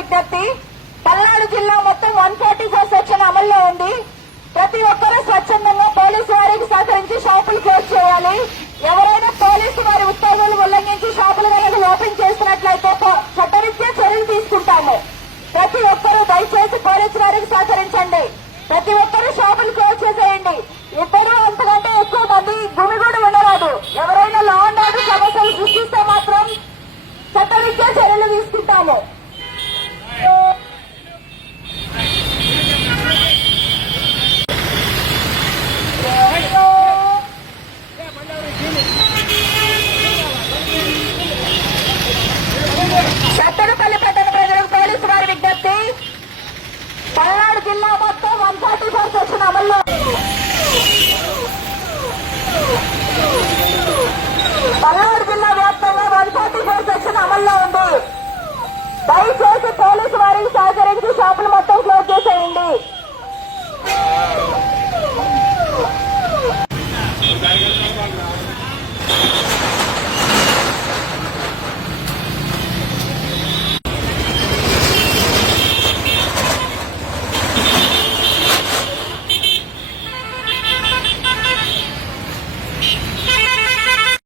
విజ్ఞప్తి పల్నాడు జిల్లా మొత్తం వన్ ఫార్టీ ఫోర్ సెక్షన్ అమల్లో ఉంది. ప్రతి ఒక్కరూ స్వచ్ఛందంగా పోలీసు వారికి సహకరించి షాపులు క్లోజ్ చేయాలి. ఎవరైనా పోలీసు వారి ఉత్తర్వులు ఉల్లంఘించి షాపులు కనుక ఓపెన్ చేసినట్లయితే చట్టరీత్యా చర్యలు తీసుకుంటాము. ప్రతి ఒక్కరూ దయచేసి పోలీసు వారికి సహకరించండి. ప్రతి ఒక్కరూ షాపులు క్లోజ్ చేసేయండి. ఇద్దరు అంతకంటే ఎక్కువ మంది గుమిగూడి ఉండరాదు. ఎవరైనా లా అండ్ ఆర్డర్ సమస్యలు సృష్టిస్తే మాత్రం చట్టరీత్యా చర్యలు తీసుకుంటాము. జిల్లా మొత్తం వన్ ఫార్టీ ఫోర్ సెక్షన్ అమల్లో. పల్నాడు జిల్లా వ్యాప్తంగా వన్ ఫార్టీ ఫోర్ సెక్షన్ అమల్లో ఉంది. దయచేసి పోలీసు వారికి సహకరించి షాపులు మొత్తం క్లోజ్ చేసేయండి.